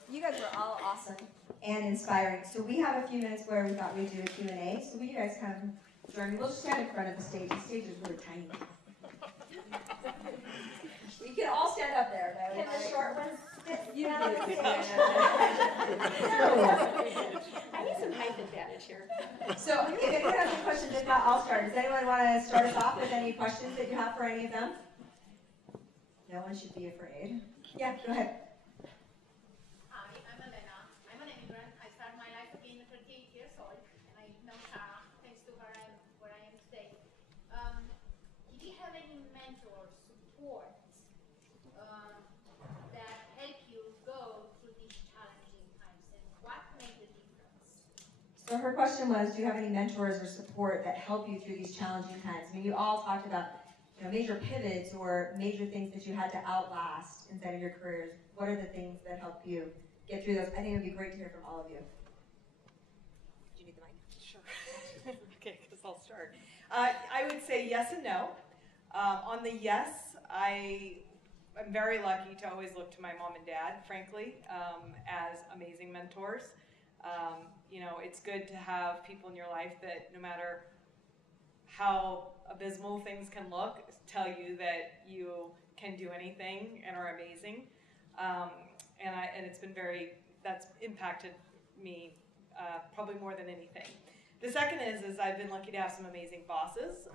You guys were all awesome and inspiring. So we have a few minutes where we thought we'd do a Q&A. So will you guys come join me? We'll just stand in front of the stage. The stage is really tiny. You can all stand up there. Can the short ones sit You down on the do. stage? I need some height advantage here. So if anyone has any questions, if not, I'll start. Does anyone want to start us off with any questions that you have for any of them? No one should be afraid. Yeah, go ahead. Hi, I'm Elena. I'm an immigrant. I started my life being 38 years old, and I know Sara. Thanks to her, I'm where I am today. Did you have any mentor support that helped you go through these challenging times, and what made the difference? So her question was, do you have any mentors or support that help you through these challenging times? I mean, you all talked about major pivots or major things that you had to outlast inside of your careers. What are the things that help you get through those? I think it would be great to hear from all of you. Do you need the mic? Sure. Okay, because I'll start. I would say yes and no. On the yes, I'm very lucky to always look to my mom and dad, frankly, as amazing mentors. It's good to have people in your life that no matter how abysmal things can look, tell you that you can do anything and are amazing. And it's been that's impacted me probably more than anything. The second is I've been lucky to have some amazing bosses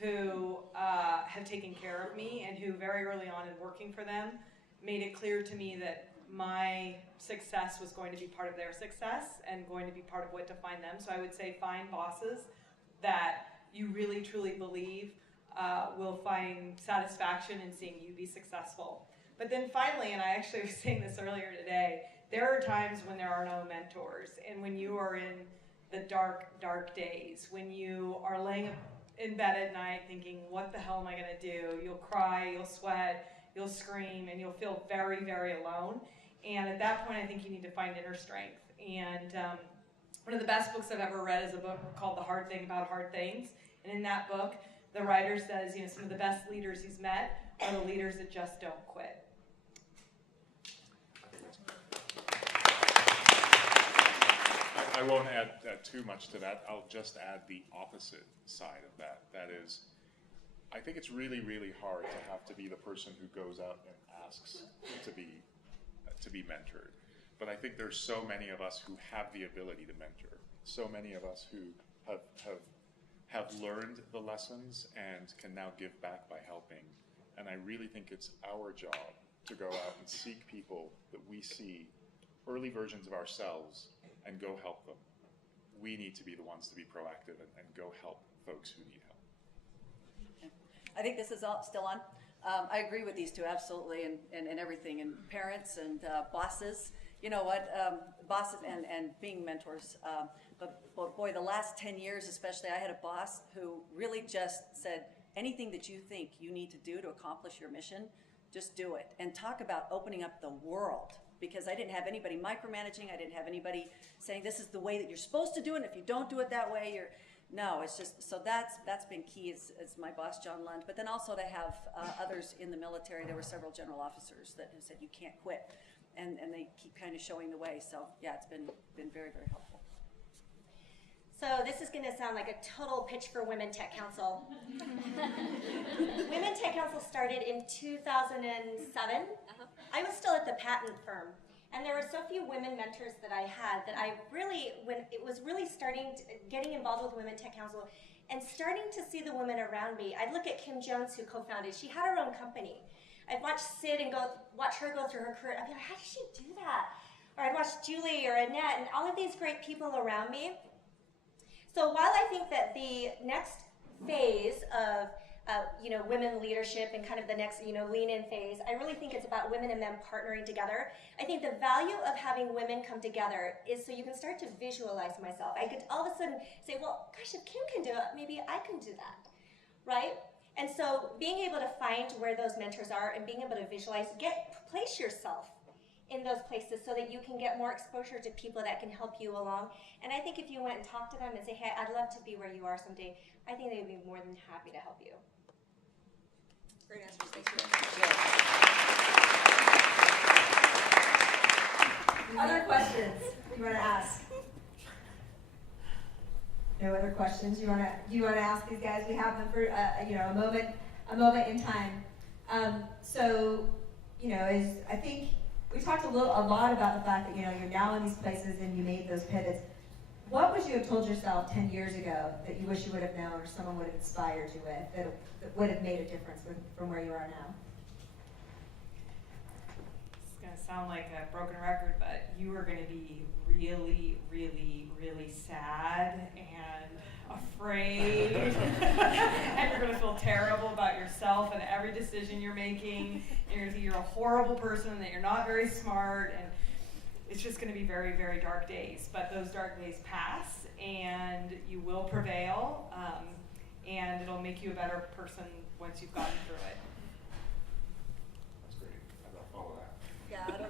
who have taken care of me and who very early on in working for them made it clear to me that my success was going to be part of their success and going to be part of what defined them. So I would say find bosses that you really truly believe will find satisfaction in seeing you be successful. But then finally, and I actually was saying this earlier today, there are times when there are no mentors, and when you are in the dark, dark days, when you are laying in bed at night thinking, what the hell am I going to do? You'll cry, you'll sweat, you'll scream, and you'll feel very, very alone. And at that point, I think you need to find inner strength. And one of the best books I've ever read is a book called The Hard Thing About Hard Things. And in that book, the writer says, some of the best leaders he's met are the leaders that just don't quit. I won't add too much to that. I'll just add the opposite side of that. That is, I think it's really, really hard to have to be the person who goes out and asks to be mentored. But I think there's so many of us who have the ability to mentor. So many of us who have learned the lessons and can now give back by helping. And I really think it's our job to go out and seek people that we see early versions of ourselves and go help them. We need to be the ones to be proactive and go help folks who need help. I think this is all still on. I agree with these two absolutely, and everything, and parents and bosses. You know what, bosses and being mentors. But boy, the last 10 years especially, I had a boss who really just said, anything that you think you need to do to accomplish your mission, just do it. And talk about opening up the world. Because I didn't have anybody micromanaging, I didn't have anybody saying this is the way that you're supposed to do it, and if you don't do it that way, you're, no, it's just, so that's been key as my boss, John Lund, but then also to have others in the military. There were several general officers that have said you can't quit, and they keep kind of showing the way, so yeah, it's been very, very helpful. So this is going to sound like a total pitch for Women Tech Council. Women Tech Council started in 2007. I was still at the patent firm, and there were so few women mentors that I had that I really, when it was really getting involved with Women Tech Council and starting to see the women around me, I'd look at Kim Jones, who co-founded. She had her own company. I'd watch Sid and watch her go through her career. I'd be like, how did she do that? Or I'd watch Julie or Annette and all of these great people around me. So while I think that the next phase of women leadership and kind of the next lean in phase, I really think it's about women and men partnering together. I think the value of having women come together is so you can start to visualize myself. I could all of a sudden say, well, gosh, if Kim can do it, maybe I can do that, right? And so being able to find where those mentors are and being able to visualize, place yourself in those places so that you can get more exposure to people that can help you along. And I think if you went and talked to them and say, hey, I'd love to be where you are someday, I think they would be more than happy to help you. Great answers. Thank you. Other questions you want to ask? No other questions you want to ask these guys? We have them for a moment in time. I think we talked a lot about the fact that you're now in these places and you made those pivots. What would you have told yourself 10 years ago that you wish you would have known, or someone would have inspired you with, that would have made a difference from where you are now? It's going to sound like a broken record, but you are going to be really, really, really sad and afraid. And you're going to feel terrible about yourself and every decision you're making. And you're going to think you're a horrible person and that you're not very smart. And it's just going to be very, very dark days. But those dark days pass, and you will prevail. And it'll make you a better person once you've gotten through it. That's great. How about follow that? Yeah, I don't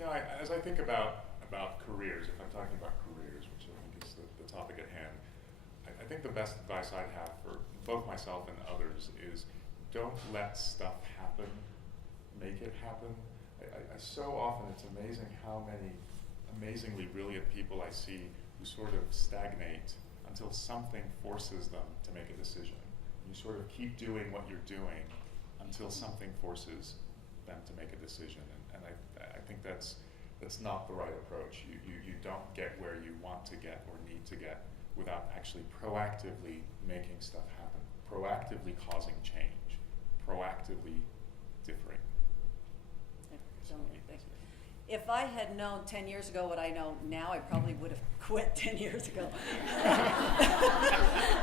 know. As I think about careers, if I'm talking about careers, which I think is the topic at hand, I think the best advice I'd have for both myself and others is don't let stuff happen, make it happen. I so often, it's amazing how many amazingly brilliant people I see who sort of stagnate until something forces them to make a decision. You sort of keep doing what you're doing until something forces them to make a decision, and I think that's not the right approach. You don't get where you want to get or need to get without actually proactively making stuff happen, proactively causing change, proactively differing. If I had known 10 years ago what I know now, I probably would have quit 10 years ago.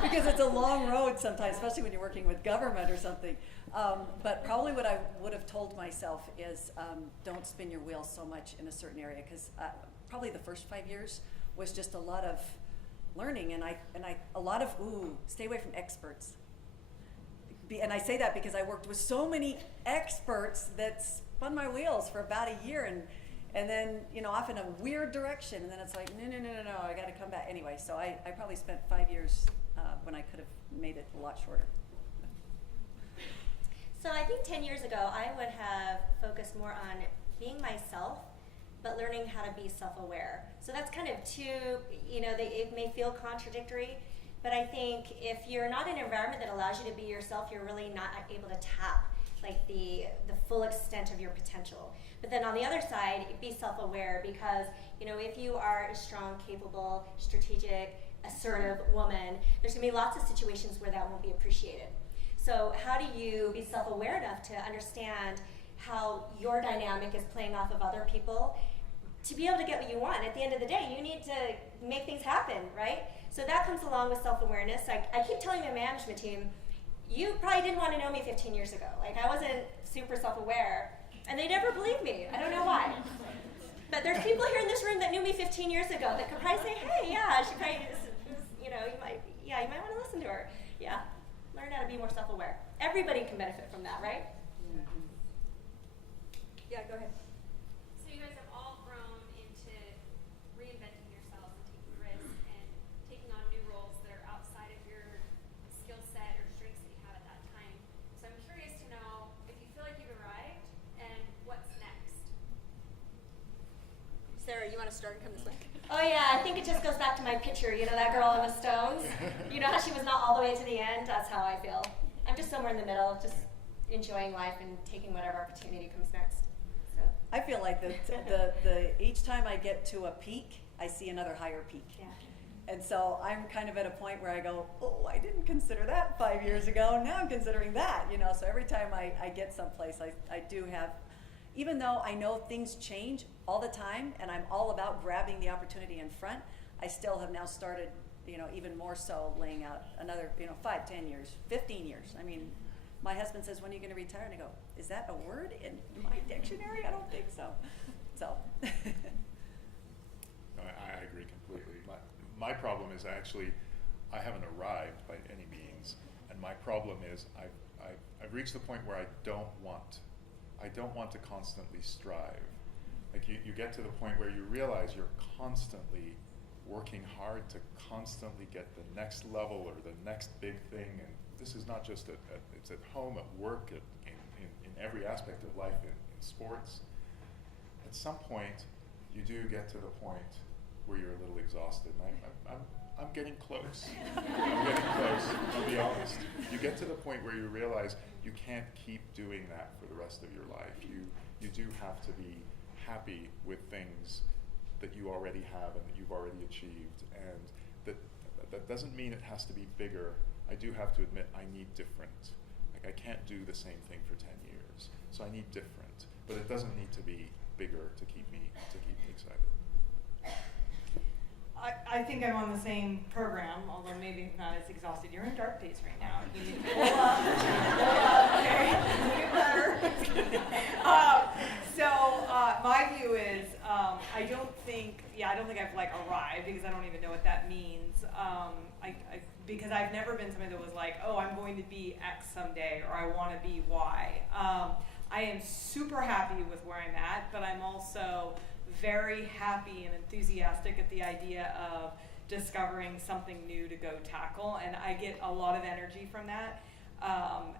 Because it's a long road sometimes, especially when you're working with government or something. But probably what I would have told myself is don't spin your wheels so much in a certain area, because probably the first 5 years was just a lot of learning, and a lot of stay away from experts. And I say that because I worked with so many experts that spun my wheels for about a year, and then off in a weird direction, and then it's like no, I got to come back anyway. So I probably spent 5 years when I could have made it a lot shorter. So I think 10 years ago, I would have focused more on being myself, but learning how to be self-aware. So that's kind of two, it may feel contradictory, But I think if you're not in an environment that allows you to be yourself, you're really not able to tap like the full extent of your potential. But then on the other side, be self-aware, because if you are a strong, capable, strategic, assertive woman, there's gonna be lots of situations where that won't be appreciated. So how do you be self-aware enough to understand how your dynamic is playing off of other people to be able to get what you want? At the end of the day, you need to make things happen, right? So that comes along with self-awareness. I keep telling my management team, you probably didn't want to know me 15 years ago. Like, I wasn't super self-aware, and they never believed me. I don't know why. But there's people here in this room that knew me 15 years ago that could probably say, hey, yeah, she probably you might want to listen to her. Yeah, learn how to be more self-aware. Everybody can benefit from that, right? Mm-hmm. Yeah, go ahead. So you guys have all grown into reinventing yourselves and taking risks and taking on new roles that are outside of your skill set or strengths that you have at that time. So I'm curious to know if you feel like you've arrived and what's next. Sarah, you want to start and come this way? Oh yeah, I think it just goes back to my picture. That girl in the Stones? You know how she was not all the way to the end? That's how I feel. I'm just somewhere in the middle, just enjoying life and taking whatever opportunity comes next. So. I feel like the each time I get to a peak, I see another higher peak. Yeah. And so I'm kind of at a point where I go, oh, I didn't consider that 5 years ago. Now I'm considering that. So every time I get someplace, I do have, even though I know things change all the time and I'm all about grabbing the opportunity in front, I still have now started, even more so laying out another, 5, 10 years, 15 years. I mean, my husband says, when are you going to retire? And I go, is that a word in my dictionary? I don't think so. So. I agree completely. My problem is I haven't arrived by any means, and my problem is I've reached the point where I don't want to constantly strive. Like you get to the point where you realize you're constantly working hard to constantly get the next level or the next big thing, and this is not just it's at home, at work, in every aspect of life, in sports. At some point, you do get to the point where you're a little exhausted, and I'm getting close. I'm getting close, I'll be honest. You get to the point where you realize you can't keep doing that for the rest of your life. You do have to be happy with things that you already have and that you've already achieved, and that doesn't mean it has to be bigger. I do have to admit I need different. Like, I can't do the same thing for 10 years, so I need different. But it doesn't need to be bigger to keep me excited. I think I'm on the same program, although maybe not as exhausted. You're in dark days right now. You need to pull up. Okay, get better. My view is, I don't think I've arrived, because I don't even know what that means. Because I've never been somebody that was like, oh, I'm going to be X someday, or I want to be Y. I am super happy with where I'm at, but I'm also very happy and enthusiastic at the idea of discovering something new to go tackle, and I get a lot of energy from that.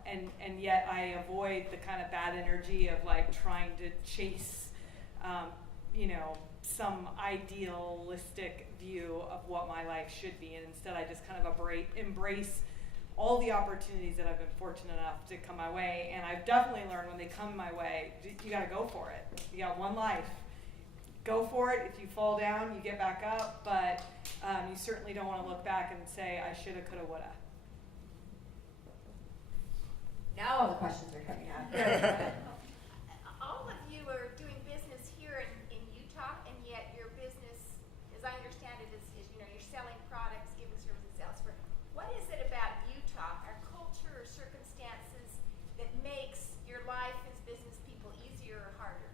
And yet I avoid the kind of bad energy of like trying to chase, some idealistic view of what my life should be, and instead I just kind of embrace all the opportunities that I've been fortunate enough to come my way. And I've definitely learned when they come my way, you gotta go for it. You got one life. Go for it. If you fall down, you get back up, but you certainly don't want to look back and say, I shoulda, coulda, woulda. Now all the questions are coming out. All of you are doing business here in Utah, and yet your business, as I understand it, is you're selling products, giving services elsewhere. What is it about Utah, our culture or circumstances, that makes your life as business people easier or harder?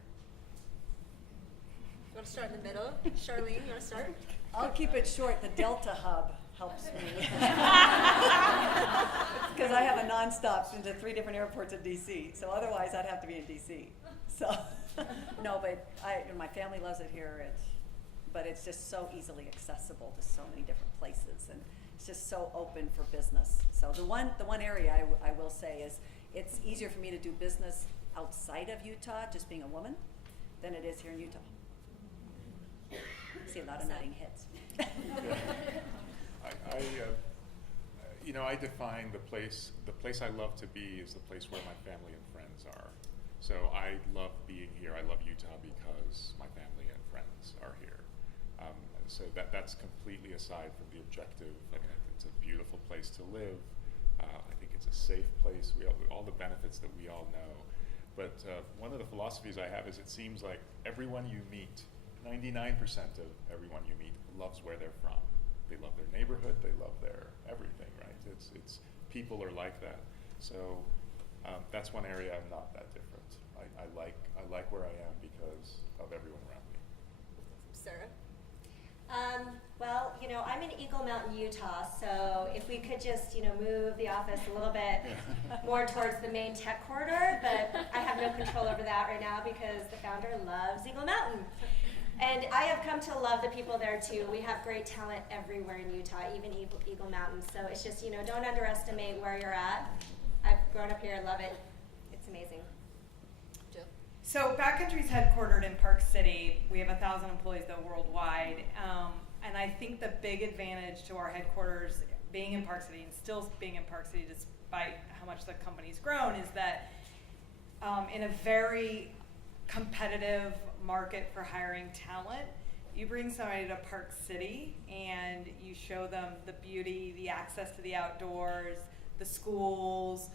You want to start in the middle? Charlene, you want to start? I'll keep it short. The Delta hub helps me. Because I have a nonstop into 3 different airports in DC. So otherwise, I'd have to be in DC. So, no, but my family loves it here. But it's just so easily accessible to so many different places, and it's just so open for business. So the one area I will say is it's easier for me to do business outside of Utah, just being a woman, than it is here in Utah. See a lot of nodding heads. you know, I define the place I love to be is the place where my family and friends are. So I love being here. I love Utah because my family and friends are here. So that's completely aside from the objective. I mean, it's a beautiful place to live. I think it's a safe place. All the benefits that we all know. But one of the philosophies I have is it seems like everyone you meet, 99% of everyone you meet loves where they're from. They love their neighborhood, they love their everything, right? It's people are like that. So that's one area I'm not that different. I like where I am because of everyone around me. Sara? Well, you know, I'm in Eagle Mountain, Utah, so if we could just, you know, move the office a little bit more towards the main tech corridor, but I have no control over that right now because the founder loves Eagle Mountain. And I have come to love the people there too. We have great talent everywhere in Utah, even Eagle Mountain. So it's just, you know, don't underestimate where you're at. I've grown up here, love it. It's amazing. Jill? So Backcountry's headquartered in Park City. We have 1,000 employees though worldwide. And I think the big advantage to our headquarters being in Park City and still being in Park City despite how much the company's grown is that in a very competitive market for hiring talent, you bring somebody to Park City and you show them the beauty, the access to the outdoors, the schools,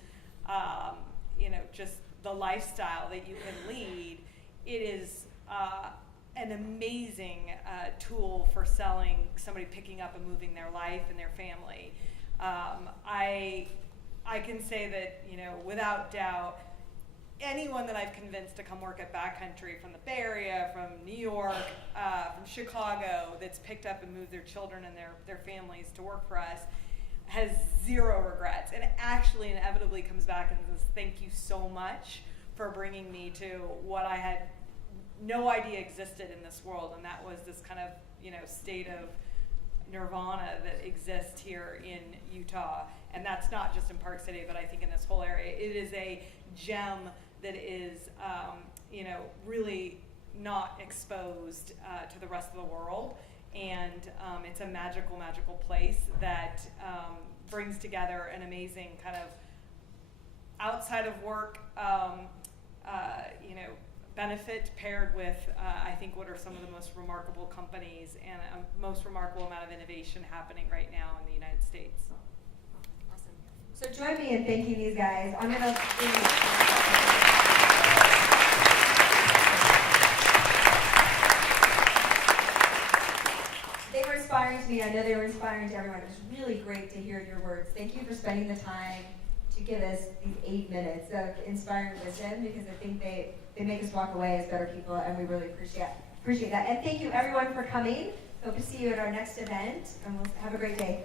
you know, just the lifestyle that you can lead. It is an amazing tool for selling somebody picking up and moving their life and their family. I can say that, you know, without doubt, anyone that I've convinced to come work at Backcountry from the Bay Area, from New York, from Chicago, that's picked up and moved their children and their families to work for us, has zero regrets and actually inevitably comes back and says, thank you so much for bringing me to what I had no idea existed in this world, and that was this kind of, you know, state of nirvana that exists here in Utah. And that's not just in Park City, but I think in this whole area. It is a gem that is, you know, really not exposed to the rest of the world. And it's a magical, magical place that brings together an amazing kind of outside of work, you know, benefit paired with, I think, what are some of the most remarkable companies and a most remarkable amount of innovation happening right now in the United States. Awesome. So join me in thanking these guys. I'm gonna. They were inspiring to me. I know they were inspiring to everyone. It was really great to hear your words. Thank you for spending the time to give us these 8 minutes of inspiring wisdom, because I think they make us walk away as better people, and we really appreciate that. And thank you everyone for coming. Hope to see you at our next event, and we'll have a great day.